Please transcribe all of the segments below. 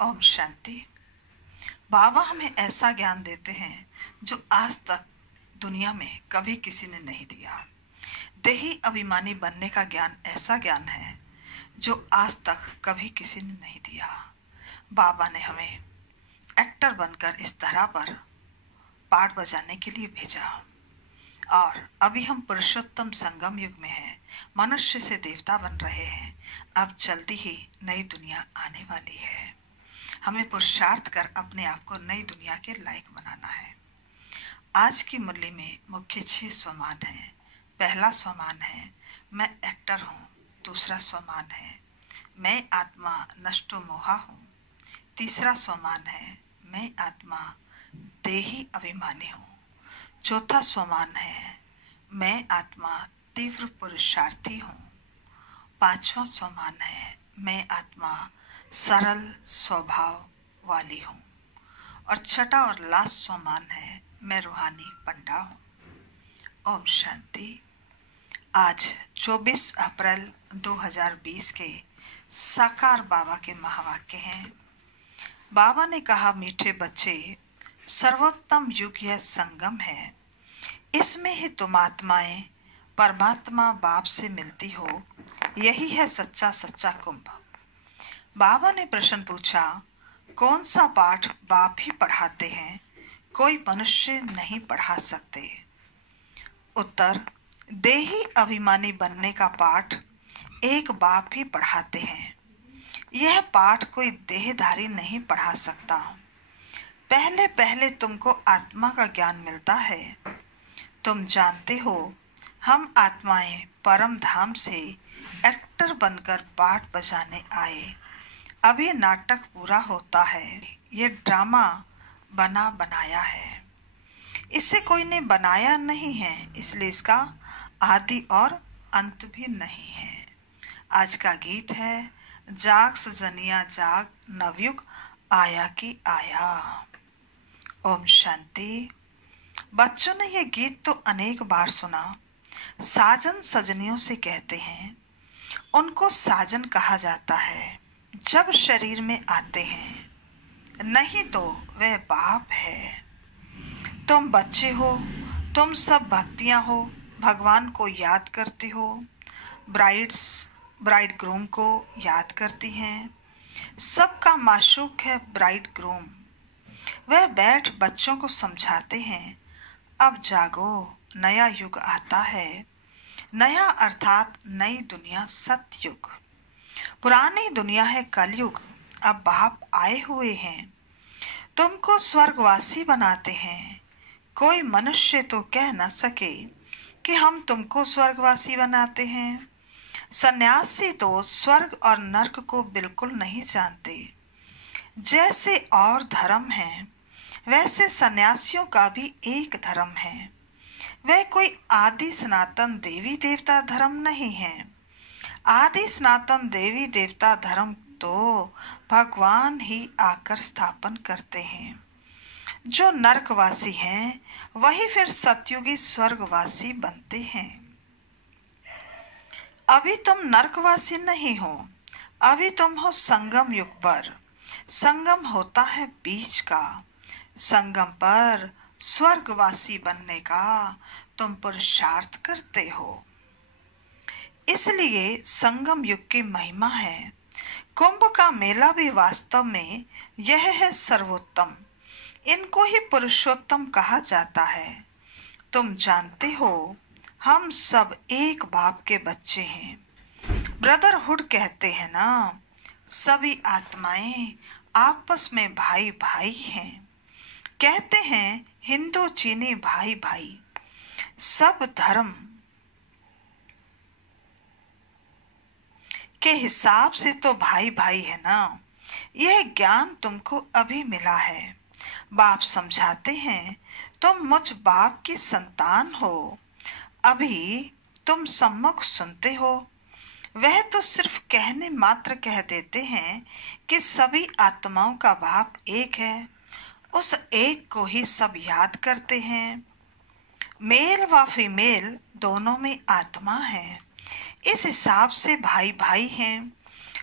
ओम शांति। बाबा हमें ऐसा ज्ञान देते हैं जो आज तक दुनिया में कभी किसी ने नहीं दिया। देही अभिमानी बनने का ज्ञान ऐसा ज्ञान है जो आज तक कभी किसी ने नहीं दिया। बाबा ने हमें एक्टर बनकर इस धरा पर पाठ बजाने के लिए भेजा और अभी हम पुरुषोत्तम संगम युग में हैं। मनुष्य से देवता बन रहे हैं। अब जल्दी ही नई दुनिया आने वाली है। हमें पुरुषार्थ कर अपने आप को नई दुनिया के लायक बनाना है। आज की मुरली में मुख्य 6 स्वमान हैं। पहला स्वमान है मैं एक्टर हूँ। दूसरा स्वमान है मैं आत्मा नष्टो मोहा हूँ। तीसरा स्वमान है मैं आत्मा देही अभिमानी हूँ। चौथा स्वमान है मैं आत्मा तीव्र पुरुषार्थी हूँ। पांचवा स्वमान है मैं आत्मा सरल स्वभाव वाली हूँ। और छठा और लास्ट स्वमान है मैं रूहानी पंडा हूँ। ओम शांति। आज 24 अप्रैल 2020 के साकार बाबा के महावाक्य हैं। बाबा ने कहा, मीठे बच्चे, सर्वोत्तम युग यह संगम है। इसमें ही तुम आत्माएं परमात्मा बाप से मिलती हो। यही है सच्चा सच्चा कुंभ। बाबा ने प्रश्न पूछा, कौन सा पाठ बाप ही पढ़ाते हैं, कोई मनुष्य नहीं पढ़ा सकते? उत्तर, देही अभिमानी बनने का पाठ एक बाप ही पढ़ाते हैं। यह पाठ कोई देहधारी नहीं पढ़ा सकता। पहले पहले तुमको आत्मा का ज्ञान मिलता है। तुम जानते हो हम आत्माएं परम धाम से एक्टर बनकर पाठ बजाने आए। अभी नाटक पूरा होता है। ये ड्रामा बना बनाया है। इसे कोई ने बनाया नहीं है, इसलिए इसका आदि और अंत भी नहीं है। आज का गीत है, जाग सजनिया जाग, नवयुग आया कि आया। ओम शांति। बच्चों ने यह गीत तो अनेक बार सुना। साजन सजनियों से कहते हैं। उनको साजन कहा जाता है जब शरीर में आते हैं, नहीं तो वह बाप है। तुम बच्चे हो, तुम सब भक्तियां हो, भगवान को याद करती हो, ब्राइड ग्रूम को याद करती हैं। सबका माशूक है ब्राइड ग्रूम। वह बैठ बच्चों को समझाते हैं, अब जागो, नया युग आता है। नया अर्थात नई दुनिया सतयुग। पुरानी दुनिया है कलयुग। अब बाप आए हुए हैं, तुमको स्वर्गवासी बनाते हैं। कोई मनुष्य तो कह न सके कि हम तुमको स्वर्गवासी बनाते हैं। सन्यासी तो स्वर्ग और नरक को बिल्कुल नहीं जानते। जैसे और धर्म है, वैसे सन्यासियों का भी एक धर्म है। वह कोई आदि सनातन देवी देवता धर्म नहीं है। आदि सनातन देवी देवता धर्म तो भगवान ही आकर स्थापन करते हैं। जो नरकवासी हैं वही फिर सतयुगी स्वर्गवासी बनते हैं। अभी तुम नरकवासी नहीं हो, अभी तुम हो संगम युग पर। संगम होता है बीच का। संगम पर स्वर्गवासी बनने का तुम पुरुषार्थ करते हो। इसलिए संगम युग की महिमा है। कुंभ का मेला भी वास्तव में यह है सर्वोत्तम। इनको ही पुरुषोत्तम कहा जाता है। तुम जानते हो हम सब एक बाप के बच्चे हैं। ब्रदरहुड कहते हैं ना। सभी आत्माएं आपस में भाई भाई हैं। कहते हैं हिंदू चीनी भाई भाई। सब धर्म के हिसाब से तो भाई भाई है ना। यह ज्ञान तुमको अभी मिला है। बाप समझाते हैं तुम मुझ बाप की संतान हो। अभी तुम सम्मुख सुनते हो। वह तो सिर्फ कहने मात्र कह देते हैं कि सभी आत्माओं का बाप एक है। उस एक को ही सब याद करते हैं। मेल व फीमेल दोनों में आत्मा है। इस हिसाब से भाई भाई हैं,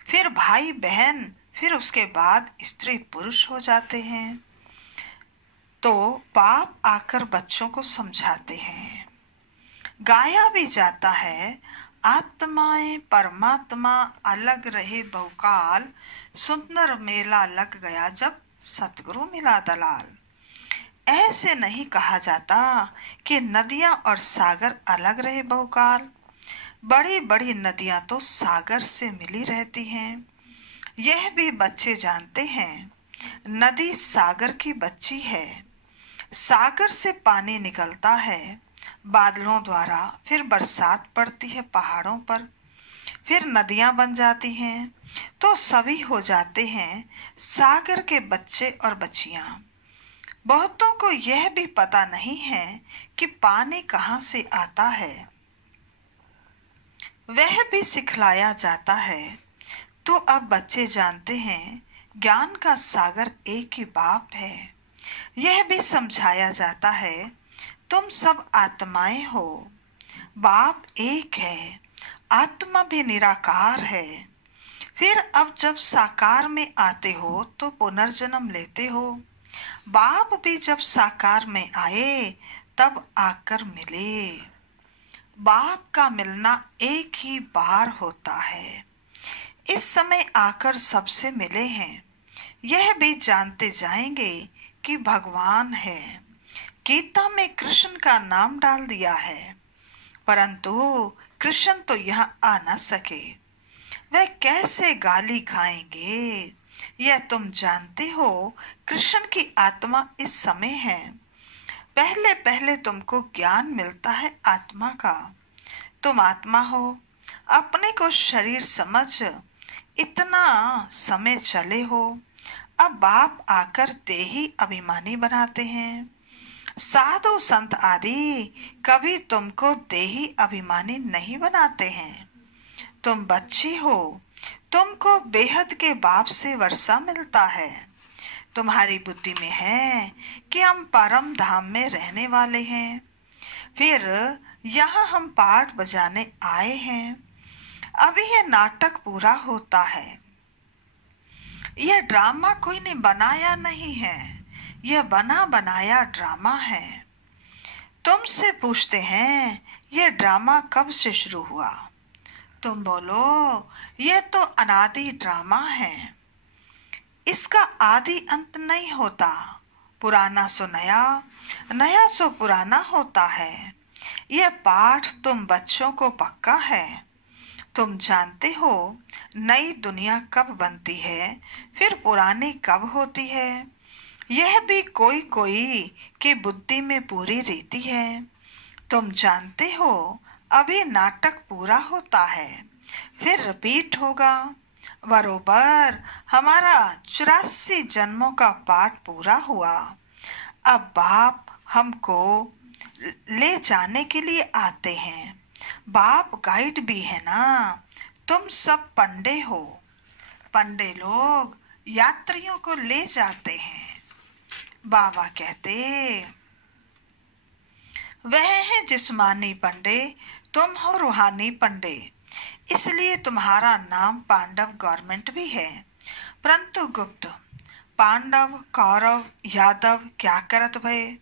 फिर भाई बहन, फिर उसके बाद स्त्री पुरुष हो जाते हैं। तो बाप आकर बच्चों को समझाते हैं। गाया भी जाता है, आत्माएं परमात्मा अलग रहे बहुकाल, सुंदर मेला लग गया जब सतगुरु मिला दलाल। ऐसे नहीं कहा जाता कि नदियां और सागर अलग रहे बहुकाल। बड़ी बड़ी नदियां तो सागर से मिली रहती हैं। यह भी बच्चे जानते हैं, नदी सागर की बच्ची है। सागर से पानी निकलता है बादलों द्वारा, फिर बरसात पड़ती है पहाड़ों पर, फिर नदियां बन जाती हैं, तो सभी हो जाते हैं सागर के बच्चे और बच्चियां। बहुतों को यह भी पता नहीं है कि पानी कहाँ से आता है, वह भी सिखलाया जाता है। तो अब बच्चे जानते हैं ज्ञान का सागर एक ही बाप है। यह भी समझाया जाता है, तुम सब आत्माएं हो, बाप एक है, आत्मा भी निराकार है। फिर अब जब साकार में आते हो तो पुनर्जन्म लेते हो। बाप भी जब साकार में आए तब आकर मिले। बाप का मिलना एक ही बार होता है। इस समय आकर सबसे मिले हैं। यह भी जानते जाएंगे कि भगवान है। गीता में कृष्ण का नाम डाल दिया है, परंतु कृष्ण तो यहाँ आ न सके। वह कैसे गाली खाएंगे, यह तुम जानते हो। कृष्ण की आत्मा इस समय है। पहले पहले तुमको ज्ञान मिलता है आत्मा का। तुम आत्मा हो, अपने को शरीर समझ इतना समय चले हो। अब बाप आकर देही अभिमानी बनाते हैं। साधु संत आदि कभी तुमको देही अभिमानी नहीं बनाते हैं। तुम बच्ची हो, तुमको बेहद के बाप से वर्षा मिलता है। तुम्हारी बुद्धि में है कि हम परम धाम में रहने वाले हैं। फिर यहाँ हम पाठ बजाने आए हैं। अभी यह नाटक पूरा होता है। यह ड्रामा कोई ने बनाया नहीं है, यह बना बनाया ड्रामा है। तुमसे पूछते हैं यह ड्रामा कब से शुरू हुआ? तुम बोलो यह तो अनादि ड्रामा है, इसका आदि अंत नहीं होता। पुराना सो नया, नया सो पुराना होता है। यह पाठ तुम बच्चों को पक्का है। तुम जानते हो नई दुनिया कब बनती है, फिर पुरानी कब होती है। यह भी कोई कोई की बुद्धि में पूरी रीति है। तुम जानते हो अभी नाटक पूरा होता है, फिर रिपीट होगा। बरोबर हमारा 84 जन्मों का पाठ पूरा हुआ। अब बाप हमको ले जाने के लिए आते हैं। बाप गाइड भी है ना। तुम सब पंडे हो। पंडे लोग यात्रियों को ले जाते हैं। बाबा कहते, वह है जिस्मानी पंडे, तुम हो रूहानी पंडे। इसलिए तुम्हारा नाम पांडव गवर्नमेंट भी है। परंतु गुप्त पांडव कौरव यादव क्या करत भये।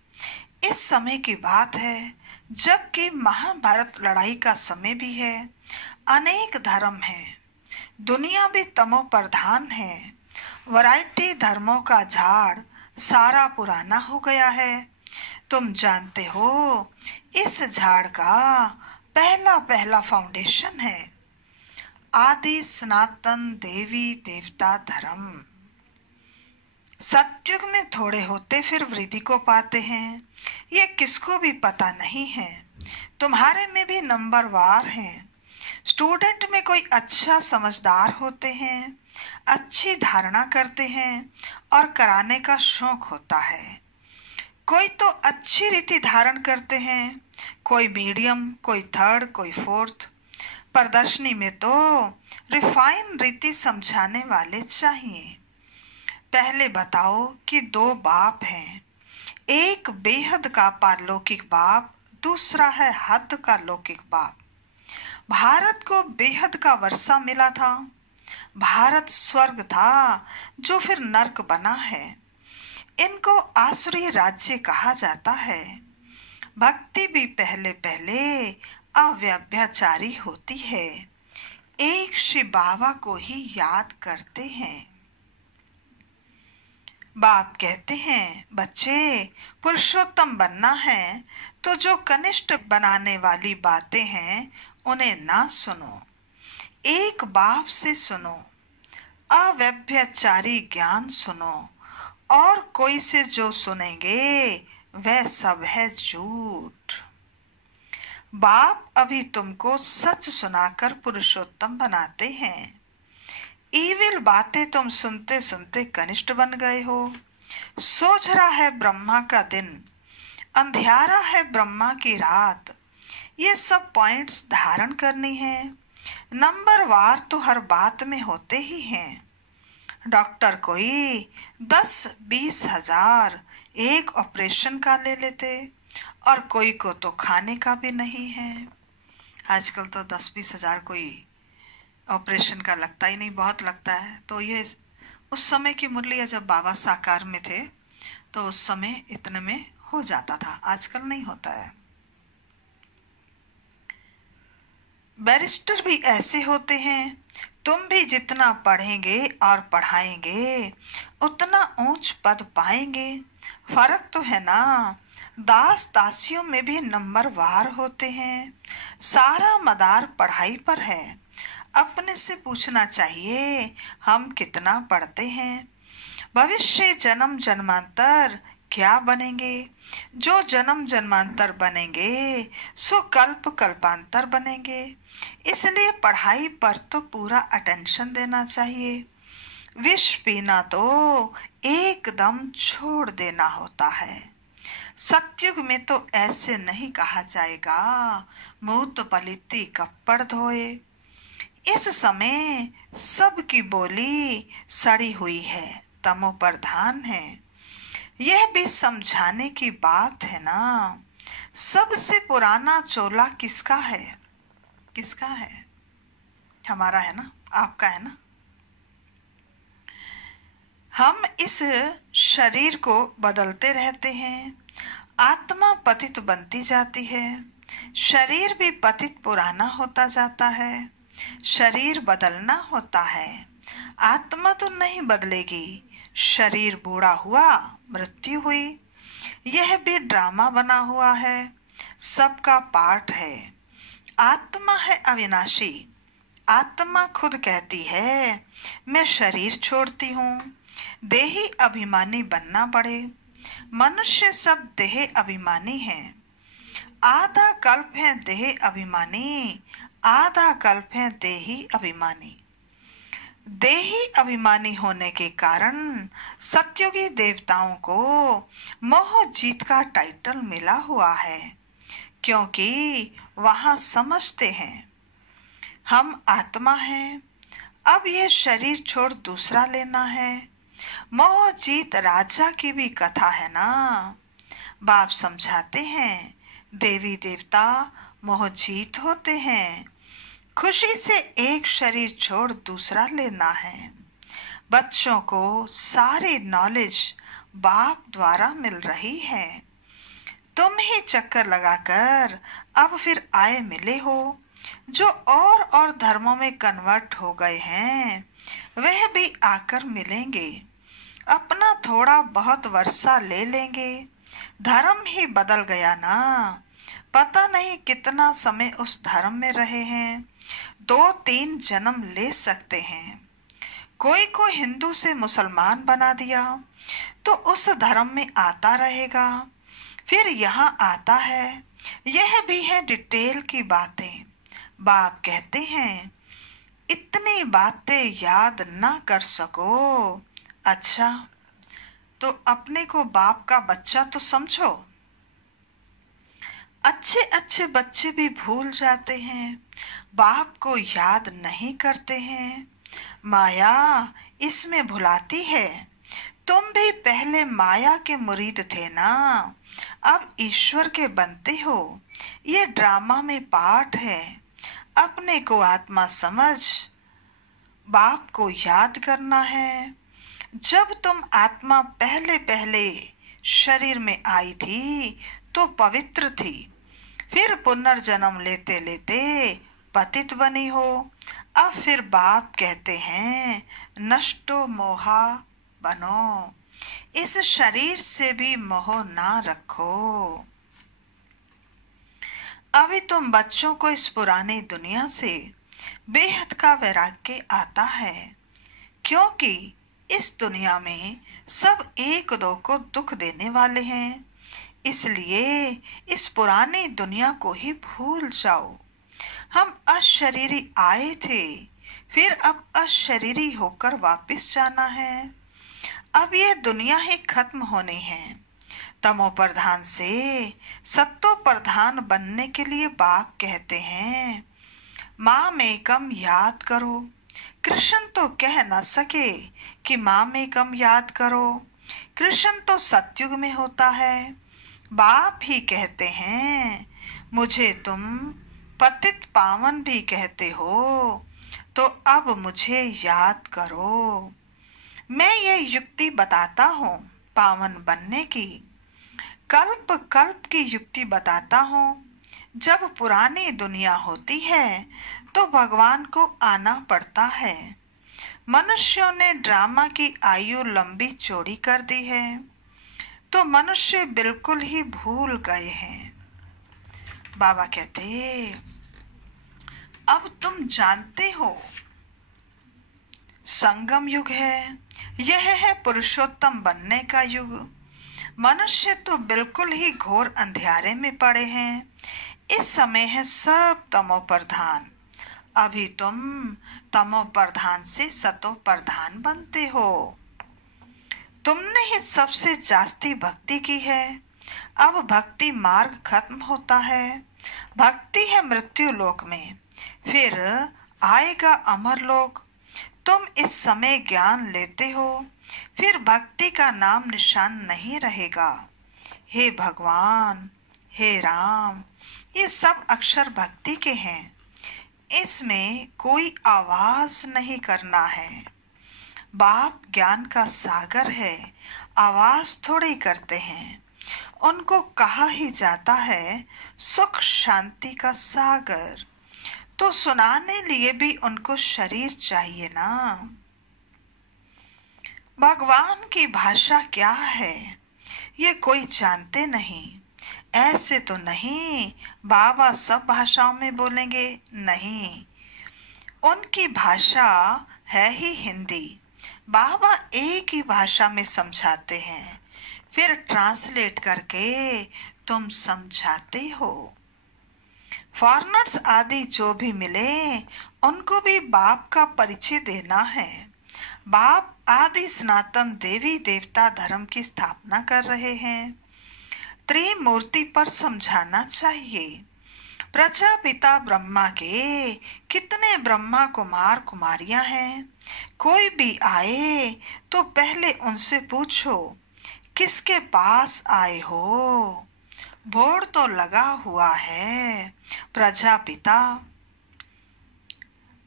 इस समय की बात है जबकि महाभारत लड़ाई का समय भी है। अनेक धर्म हैं, दुनिया भी तमो प्रधान है। वैरायटी धर्मों का झाड़ सारा पुराना हो गया है। तुम जानते हो इस झाड़ का पहला पहला फाउंडेशन है आदि सनातन देवी देवता धर्म। सतयुग में थोड़े होते फिर वृद्धि को पाते हैं, ये किसको भी पता नहीं है। तुम्हारे में भी नंबरवार हैं। स्टूडेंट में कोई अच्छा समझदार होते हैं, अच्छी धारणा करते हैं और कराने का शौक होता है। कोई तो अच्छी रीति धारण करते हैं, कोई मीडियम, कोई थर्ड, कोई फोर्थ। प्रदर्शनी में तो रिफाइन रीति समझाने वाले चाहिए। पहले बताओ कि दो बाप हैं, एक बेहद का पारलौकिक बाप, दूसरा है हद का लौकिक बाप। भारत को बेहद का वर्षा मिला था, भारत स्वर्ग था जो फिर नर्क बना है। इनको आसुरी राज्य कहा जाता है। भक्ति भी पहले पहले अव्यभिचारी होती है। एक शिव बाबा को ही याद करते हैं। बाप कहते हैं, बच्चे पुरुषोत्तम बनना है तो जो कनिष्ठ बनाने वाली बातें हैं उन्हें ना सुनो, एक बाप से सुनो। अव्यभिचारी ज्ञान सुनो, और कोई से जो सुनेंगे वह सब है झूठ। बाप अभी तुमको सच सुनाकर पुरुषोत्तम बनाते हैं। ईविल बातें तुम सुनते सुनते कनिष्ठ बन गए हो। सोच रहा है ब्रह्मा का दिन, अंधियारा है ब्रह्मा की रात। ये सब पॉइंट्स धारण करनी है। नंबर वार तो हर बात में होते ही हैं। डॉक्टर कोई 10-20 हजार एक ऑपरेशन का ले लेते, और कोई को तो खाने का भी नहीं है। आजकल तो 10-20 हजार कोई ऑपरेशन का लगता ही नहीं, बहुत लगता है। तो ये उस समय की मुरली है जब बाबा साकार में थे, तो उस समय इतने में हो जाता था, आजकल नहीं होता है। बैरिस्टर भी ऐसे होते हैं। तुम भी जितना पढ़ेंगे और पढ़ाएंगे उतना ऊंच पद पाएंगे। फर्क तो है ना। दास दासियों में भी नंबर वार होते हैं। सारा मदार पढ़ाई पर है। अपने से पूछना चाहिए, हम कितना पढ़ते हैं। भविष्य जन्म जन्मांतर क्या बनेंगे। जो जन्म जन्मांतर बनेंगे सो कल्प कल्पांतर बनेंगे। इसलिए पढ़ाई पर तो पूरा अटेंशन देना चाहिए। विष पीना तो एकदम छोड़ देना होता है। सतयुग में तो ऐसे नहीं कहा जाएगा, मूत पलिती कप्पड़ धोए। इस समय सबकी बोली सड़ी हुई है, तमो प्रधान है। यह भी समझाने की बात है ना। सबसे पुराना चोला किसका है? किसका है? हमारा है ना, आपका है ना। हम इस शरीर को बदलते रहते हैं। आत्मा पतित बनती जाती है, शरीर भी पतित पुराना होता जाता है। शरीर बदलना होता है, आत्मा तो नहीं बदलेगी। शरीर बूढ़ा हुआ, मृत्यु हुई। यह भी ड्रामा बना हुआ है, सबका पार्ट है। आत्मा है अविनाशी। आत्मा खुद कहती है, मैं शरीर छोड़ती हूँ। देही अभिमानी बनना पड़े। मनुष्य सब देह अभिमानी हैं। आधा कल्प है देह अभिमानी, आधा कल्प है देही अभिमानी। देही अभिमानी होने के कारण सत्युगी देवताओं को मोह जीत का टाइटल मिला हुआ है, क्योंकि वहां समझते हैं हम आत्मा हैं। अब ये शरीर छोड़ दूसरा लेना है। मोह जीत राजा की भी कथा है ना। बाप समझाते हैं, देवी देवता मोह जीत होते हैं। खुशी से एक शरीर छोड़ दूसरा लेना है। बच्चों को सारी नॉलेज बाप द्वारा मिल रही है। तुम ही चक्कर लगाकर अब फिर आए मिले हो। जो और धर्मों में कन्वर्ट हो गए हैं वह भी आकर मिलेंगे। अपना थोड़ा बहुत वर्षा ले लेंगे। धर्म ही बदल गया ना। पता नहीं कितना समय उस धर्म में रहे हैं। 2-3 जन्म ले सकते हैं। कोई को हिंदू से मुसलमान बना दिया तो उस धर्म में आता रहेगा, फिर यहाँ आता है। यह भी है डिटेल की बातें। बाप कहते हैं, इतनी बातें याद ना कर सको, अच्छा तो अपने को बाप का बच्चा तो समझो। अच्छे अच्छे बच्चे भी भूल जाते हैं, बाप को याद नहीं करते हैं। माया इसमें भुलाती है। तुम भी पहले माया के मुरीद थे ना, अब ईश्वर के बनते हो। ये ड्रामा में पार्ट है। अपने को आत्मा समझ, बाप को याद करना है। जब तुम आत्मा पहले पहले शरीर में आई थी तो पवित्र थी, फिर पुनर्जन्म लेते लेते पतित बनी हो। अब फिर बाप कहते हैं नष्टो मोहा बनो, इस शरीर से भी मोह ना रखो। अभी तुम बच्चों को इस पुरानी दुनिया से बेहद का वैराग्य आता है, क्योंकि इस दुनिया में सब एक दो को दुख देने वाले हैं। इसलिए इस पुरानी दुनिया को ही भूल जाओ। हम अशरीरी आए थे, फिर अब अशरीरी होकर वापस जाना है। अब यह दुनिया ही खत्म होनी है। तमो प्रधान से सत्तो प्रधान बनने के लिए बाप कहते हैं माँ में कम याद करो। कृष्ण तो कह न सके कि माँ में कम याद करो। कृष्ण तो सतयुग में होता है। बाप ही कहते हैं मुझे तुम पतित पावन भी कहते हो, तो अब मुझे याद करो। मैं ये युक्ति बताता हूँ पावन बनने की, कल्प कल्प की युक्ति बताता हूँ। जब पुरानी दुनिया होती है तो भगवान को आना पड़ता है। मनुष्यों ने ड्रामा की आयु लंबी चौड़ी कर दी है, तो मनुष्य बिल्कुल ही भूल गए हैं। बाबा कहते अब तुम जानते हो संगम युग है, यह है पुरुषोत्तम बनने का युग। मनुष्य तो बिल्कुल ही घोर अंधियारे में पड़े हैं। इस समय है सब तमो प्रधान। अभी तुम तमो प्रधान से सतो प्रधान बनते हो। तुमने ही सबसे जास्ती भक्ति की है। अब भक्ति मार्ग खत्म होता है। भक्ति है मृत्यु लोक में, फिर आएगा अमर लोक। तुम इस समय ज्ञान लेते हो, फिर भक्ति का नाम निशान नहीं रहेगा। हे भगवान, हे राम, ये सब अक्षर भक्ति के हैं। इसमें कोई आवाज नहीं करना है। बाप ज्ञान का सागर है, आवाज थोड़ी करते हैं। उनको कहा ही जाता है सुख शांति का सागर, तो सुनाने लिए भी उनको शरीर चाहिए ना। भगवान की भाषा क्या है ये कोई जानते नहीं। ऐसे तो नहीं बाबा सब भाषाओं में बोलेंगे, नहीं, उनकी भाषा है ही हिंदी। बाबा एक ही भाषा में समझाते हैं, फिर ट्रांसलेट करके तुम समझाते हो। फॉरेनर्स आदि जो भी मिले उनको भी बाप का परिचय देना है। बाप आदि सनातन देवी देवता धर्म की स्थापना कर रहे हैं। त्रिमूर्ति पर समझाना चाहिए। प्रजापिता ब्रह्मा के कितने ब्रह्मा कुमार कुमारियां हैं। कोई भी आए तो पहले उनसे पूछो किसके पास आए हो। बोर्ड तो लगा हुआ है प्रजापिता,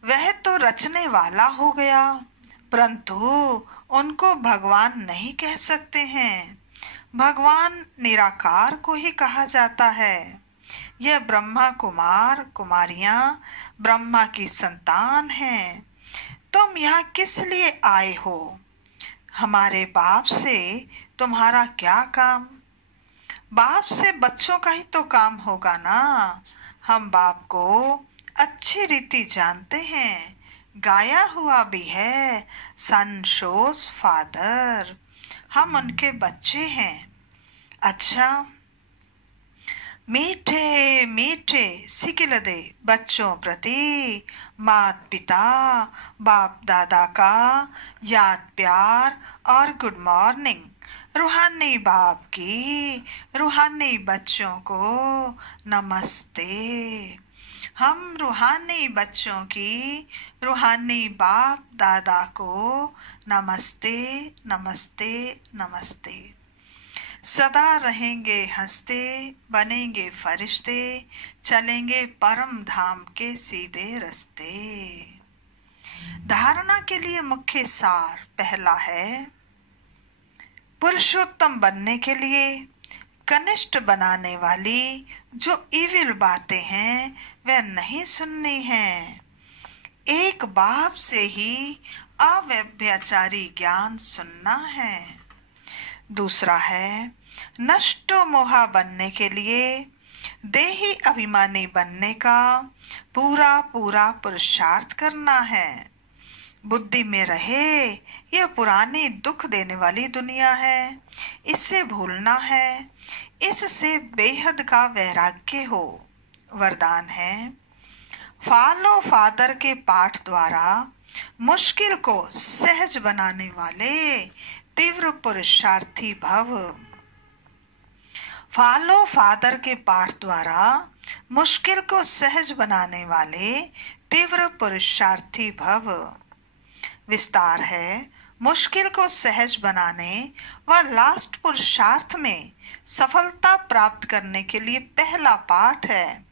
वह तो रचने वाला हो गया, परंतु उनको भगवान नहीं कह सकते हैं। भगवान निराकार को ही कहा जाता है। यह ब्रह्मा कुमार कुमारियां ब्रह्मा की संतान हैं। तुम यहाँ किस लिए आए हो? हमारे बाप से तुम्हारा क्या काम? बाप से बच्चों का ही तो काम होगा ना। हम बाप को अच्छी रीति जानते हैं, गाया हुआ भी है सन शोज फादर। हम उनके बच्चे हैं। अच्छा, मीठे मीठे सिकिल दे बच्चों प्रति मात पिता बाप दादा का याद प्यार और गुड मॉर्निंग। रूहानी बाप की रूहानी बच्चों को नमस्ते। हम रूहानी बच्चों की रूहानी बाप दादा को नमस्ते नमस्ते नमस्ते। सदा रहेंगे हंसते, बनेंगे फरिश्ते, चलेंगे परम धाम के सीधे रास्ते। धारणा के लिए मुख्य सार पहला है, पुरुषोत्तम बनने के लिए कनिष्ठ बनाने वाली जो इविल बातें हैं वह नहीं सुननी हैं। एक बाप से ही अव्यभिचारी ज्ञान सुनना है। दूसरा है, नष्टो मोहा बनने के लिए देही अभिमानी बनने का पूरा पूरा पुरुषार्थ करना है। बुद्धि में रहे यह पुरानी दुख देने वाली दुनिया है, इसे भूलना है, इससे बेहद का वैराग्य हो। वरदान है, फॉलो फादर के पाठ द्वारा मुश्किल को सहज बनाने वाले तीव्र पुरुषार्थी भव। फॉलो फादर के पाठ द्वारा मुश्किल को सहज बनाने वाले तीव्र पुरुषार्थी भव। विस्तार है, मुश्किल को सहज बनाने व लास्ट पुरुषार्थ में सफलता प्राप्त करने के लिए पहला पाठ है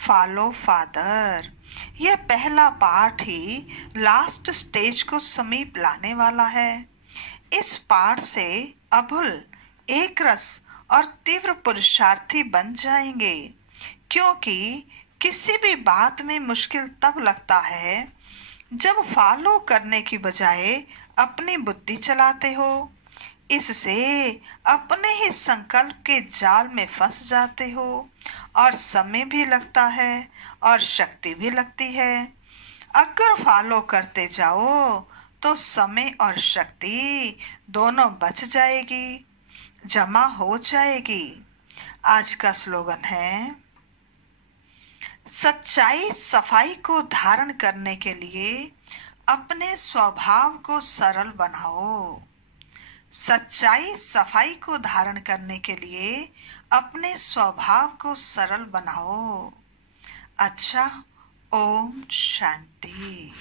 फॉलो फादर। यह पहला पाठ ही लास्ट स्टेज को समीप लाने वाला है। इस पाठ से अभुल, एक रस और तीव्र पुरुषार्थी बन जाएंगे, क्योंकि किसी भी बात में मुश्किल तब लगता है जब फॉलो करने की बजाय अपनी बुद्धि चलाते हो। इससे अपने ही संकल्प के जाल में फंस जाते हो और समय भी लगता है और शक्ति भी लगती है। अगर फॉलो करते जाओ तो समय और शक्ति दोनों बच जाएगी, जमा हो जाएगी। आज का स्लोगन है, सच्चाई सफाई को धारण करने के लिए अपने स्वभाव को सरल बनाओ। सच्चाई सफाई को धारण करने के लिए अपने स्वभाव को सरल बनाओ। अच्छा, ओम शांति।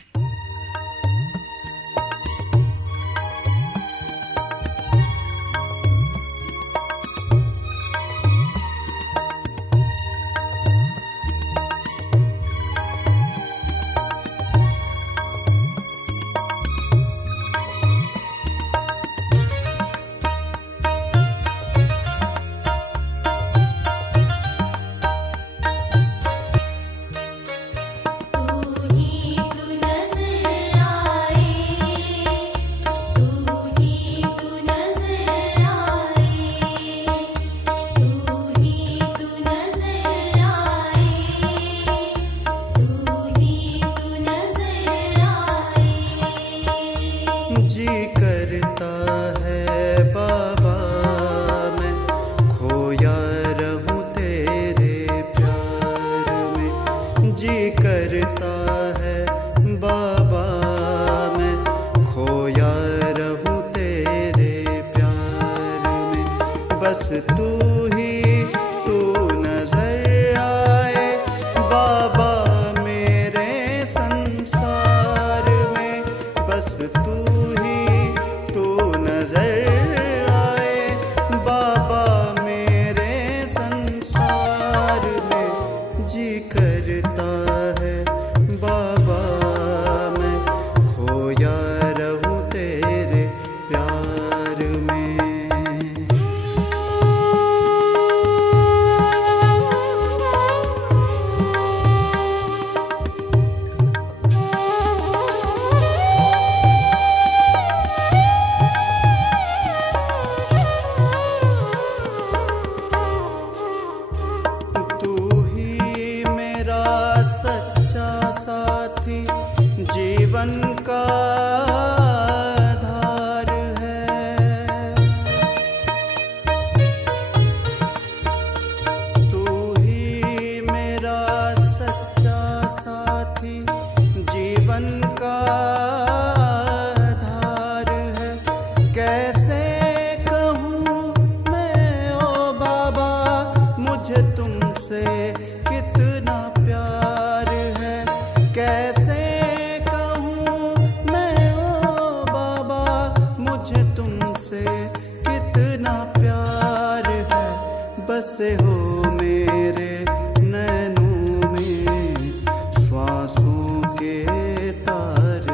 बसे हो मेरे नैनों में, श्वासों के तार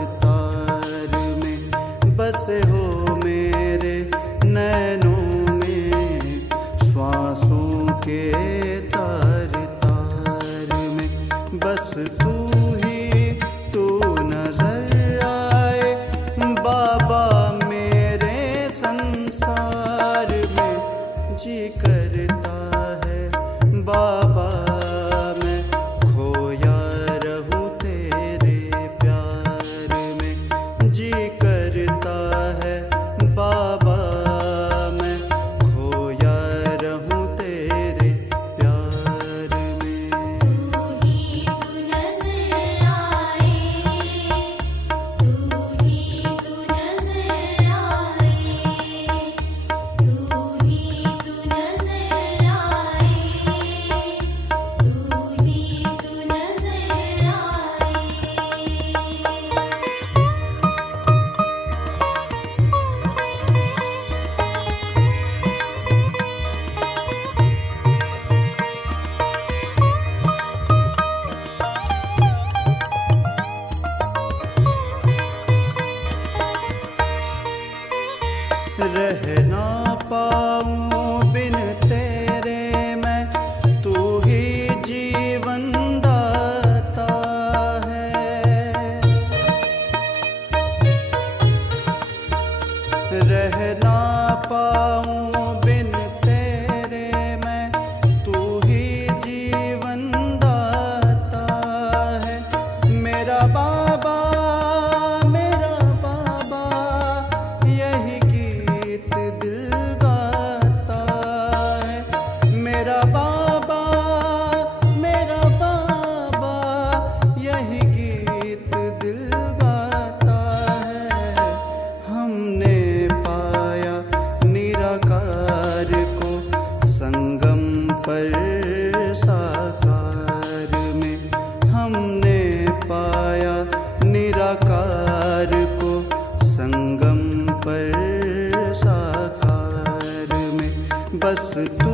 जी करता है बाबा मैं खोया रहूं तेरे प्यार में। जी करता है बाबा मैं खोया रहूं तेरे प्यार में। तू ही तू नजर आए, तू ही तू नजर आए, तू ही तू नजर आए, तू ही तू नजर आए। रह ना पाऊं बिन तेरे मैं, तू ही जीवन दाता है। रह ना पाऊं बिन तेरे मैं, तू ही जीवन दाता है। मेरा बाबा यही गीत दिल गाता है। मेरा बाबा यही गीत दिल गाता है। हमने पाया निराकार को संगम पर साकार में। हमने पाया निराकार को संगम पर साकार में। बस तू